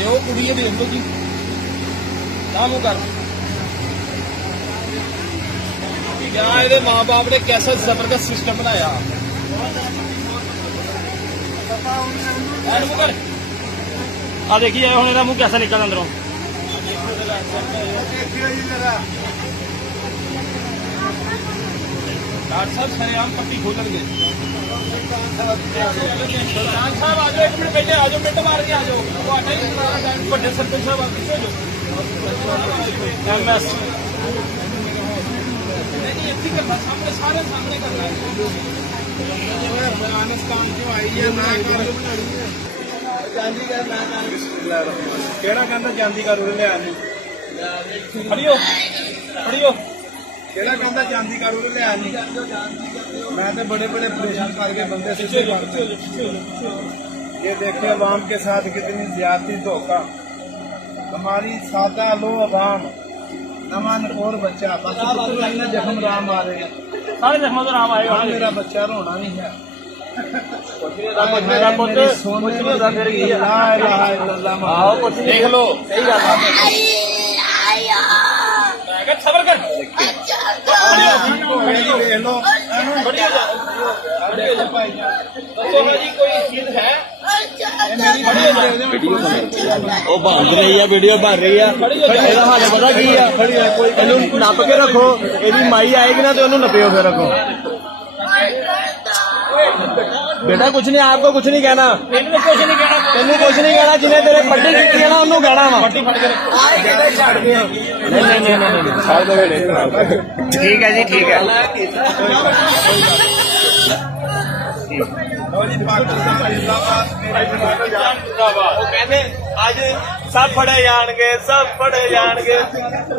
ये वो कुड़ी है देख लो जी काम कर क्या ये माँ बाप ने कैसा जबरदस्त सिस्टम बनाया आ देखिए हम इहदा मुंह कैसा निकल अंदरों डॉक्टर साहब सरेआम पट्टी खोलेंगे सुल्तान साहब आ जाओ एक मिनट पहले आ जाओ मिनट मार के आ जाओ वो आता ही बड़े सरपंच साहब आप पीछे हो MS नहीं इतनी करना सामने सारे सामने करना है अफगानिस्तान क्यों आई है ना गांधी का केड़ा कहंदा चांदी का रूल लिया नहीं खड़ियो खड़ियो केड़ा कहंदा चांदी का रूल लिया नहीं मैं तो बड़े बड़े ऑपरेशन करके बंदे से ये देखिए अवाम के साथ कितनी ज्यादती धोखा हमारी सादा लो अवाम नमान और बच्चा बस जख्म राम आ रहे हैं सारे जख्मों तो नाम आएगा मेरा बच्चा रोना नहीं है देख लो सबर कर कोई चीज है बन रही है वीडियो बन रही है हाले पता की है नप के रखो यदि माई आएगी ना तो नपियो फिर रखो बेटा कुछ नहीं आपको कुछ नहीं कहना तेन कुछ नहीं कहना जिन्हें तेरे पट्टी की है ना उन्होंने कहना वा ठीक है जी ठीक है ਅੱਜ ਸਭ ਫੜੇ ਜਾਣਗੇ